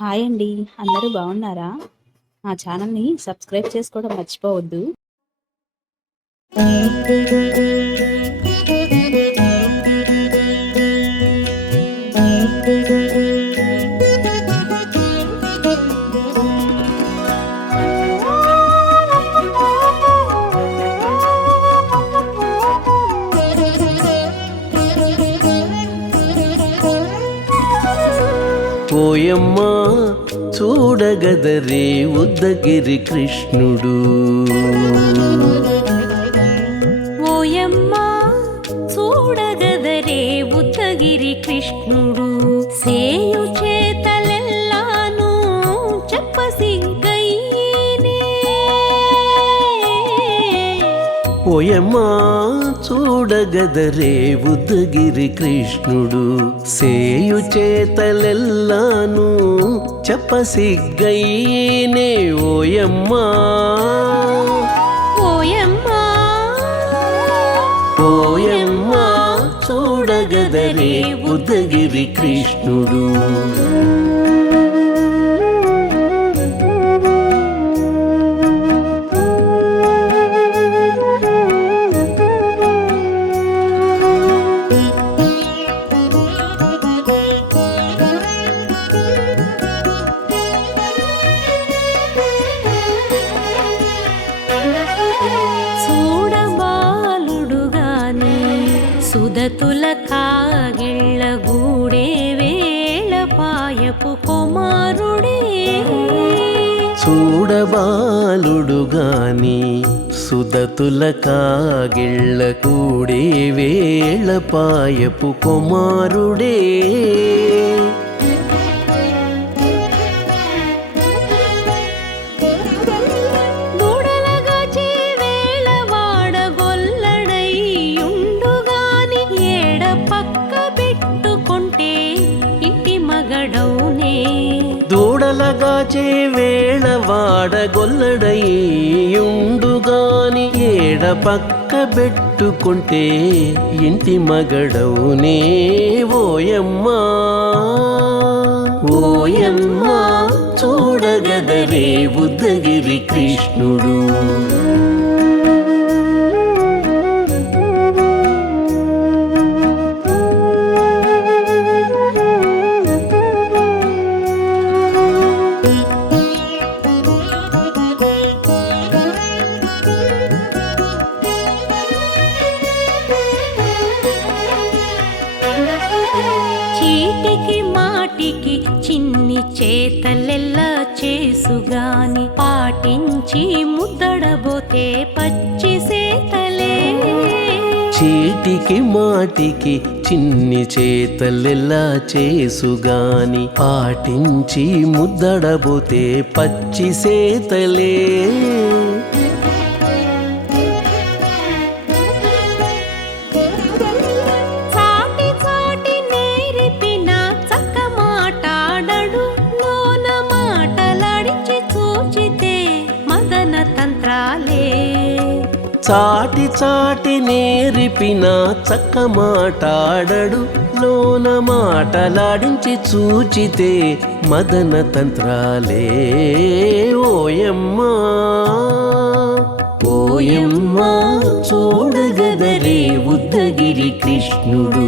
Hi అండి. అందరూ బాగున్నారా? మా ఛానల్‌ని సబ్స్క్రైబ్ చేసుకోవడం మర్చిపోవద్దు. ఓయమ్మా చూడగదరే ఉద్దగిరి కృష్ణుడు. ఓయమ్మా చూడగదరే ఉద్దగిరి కృష్ణుడు. సేయు చేతలెల్లాను చెప్పసిగ్గయ్యేనే. ఓయమ్మా చూడగదరే ఉద్దగిరి కృష్ణుడు. సేయు చేతలెల్లాను చెప్పసిగ్గయ్యేనే. ఓయమ్మా ఓయమ్మా ఓయమ్మా చూడగదరే ఉద్దగిరి కృష్ణుడు. సుదతుల కాగిళ్ళ గూడే వేళ పాయపు కుమారుడే. చూడబాలుడు గాని సుదతుల కాగిళ్ళ కూడే వేళ పాయపు కుమారుడే. దూడలగాచే వేళ వాడగొల్లడయ్యుండుగాని ఏడ పక్క పెట్టుకుంటే ఇంటి మగడవునే. ఓయమ్మా ఓయమ్మా చూడగదరే ఉద్దగిరి కృష్ణుడు. చీటికి మాటికి చిన్ని చేతలెల్లా చేసుగాని పాటించి ముద్దడబోతే పచ్చి సేతలే. చీటికి మాటికి చిన్ని చేతలెల్లా చేసుగాని పాటించి ముద్దడబోతే పచ్చి సేతలే. చాటి చాటి నేరిపిన చక్క మాటాడడు లోన మాటలాడించి చూచితే మదన తంత్రాలే. ఓయమ్మా ఓయమ్మా చూడగదరే ఉద్దగిరి కృష్ణుడు.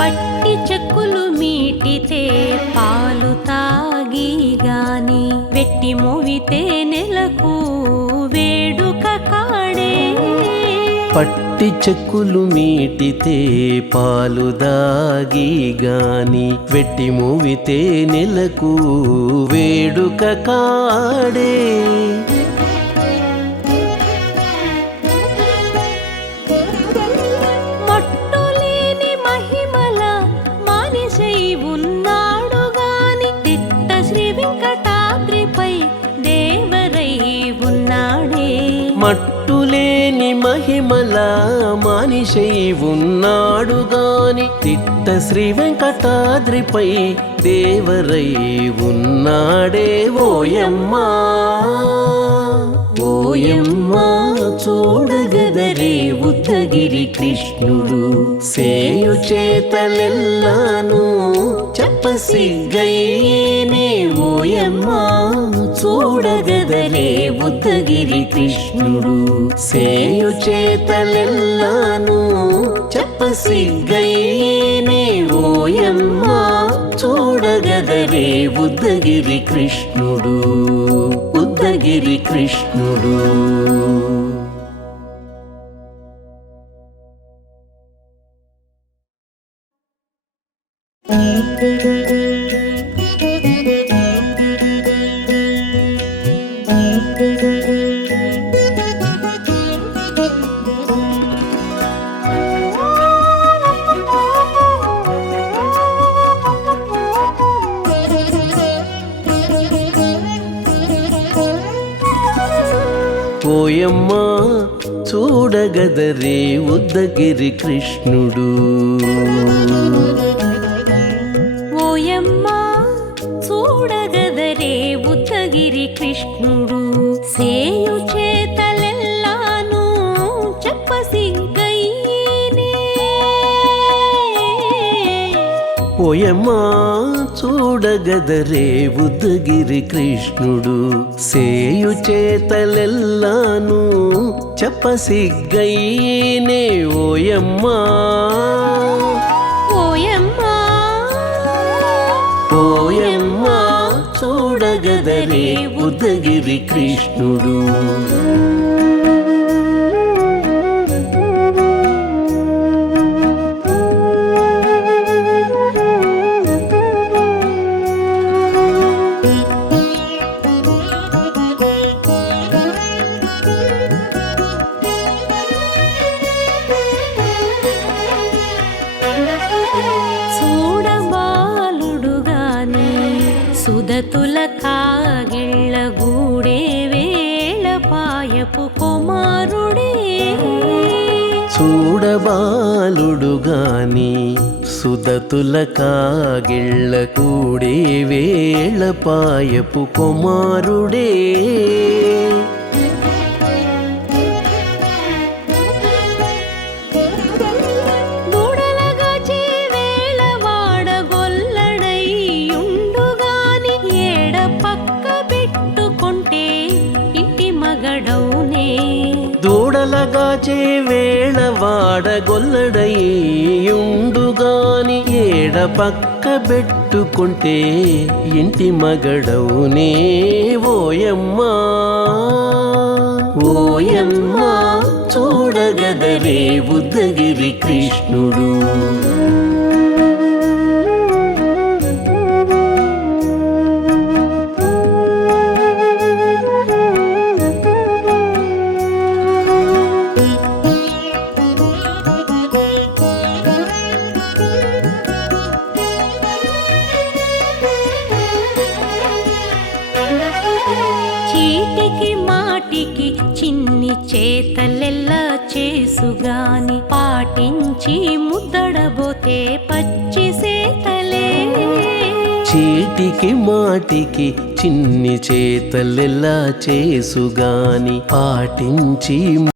పట్టి చెక్కులు మీటితే పాలు తాగి గాని వెట్టి మోవితే నెలకు వేడుక కాడే. పట్టి చెక్కులు మీటితే పాలు దాగి గాని వెట్టి మోవితే నెలకు వేడుక కాడే. మట్టులేని మహిమల మనిషై ఉన్నాడు గాని తిట్ట శ్రీ వెంకటాద్రిపై దేవరై ఉన్నాడే ఓయమ్మా ఓయమ్మా చూడగదరే ఉద్దగిరి కృష్ణుడు సేయు చేతలెల్లాను చెప్పసిగ్గయ్యేనే ఓయమ్మా చూడగదరే ఉద్దగిరి కృష్ణుడు సేయు చేతలెల్లాను చెప్పసిగ్గయ్యేనే ఓయమ్మా చూడగదరే ఉద్దగిరి కృష్ణుడు ఉద్దగిరి కృష్ణుడు. ఓయమ్మా చూడగదరే ఉద్దగిరి కృష్ణుడు ఓయమ్మా చూడగదరే ఉద్దగిరి కృష్ణుడు సేయు చేతలెల్లాను చెప్పసిగ్గయ్యేనే ఓయమ్మా చూడగదరే ఉద్దగిరి కృష్ణుడు సేయు చేతలెల్లాను చెప్పసిగ్గయ్యేనే ఓయమ్మా ఓయమ్మా ఓయమ్మా చూడగదరే ఉద్దగిరి కృష్ణుడు. సుదతుల కాగిళ్ళ గూడే వేళ పాయపు కుమారుడే చూడబాలుడు గాని సుదతుల కాగిళ్ళ కూడే వేళ పాయపు కుమారుడే దూడలగాచే వేళ వాడగొల్లడయ్యుండుగాని ఏడ పక్క పెట్టుకుంటే ఇంటి మగడవునే ఓయమ్మా ఓయమ్మా చూడగదరే ఉద్దగిరి కృష్ణుడు. చీటికి మాటికి చిన్ని చేతలెల్లా చేసుగాని పాటించి ముద్దడబోతే పచ్చి సేతలే చీటికి మాటికి చిన్ని చేతలెల్లా చేసుగాని పాటించి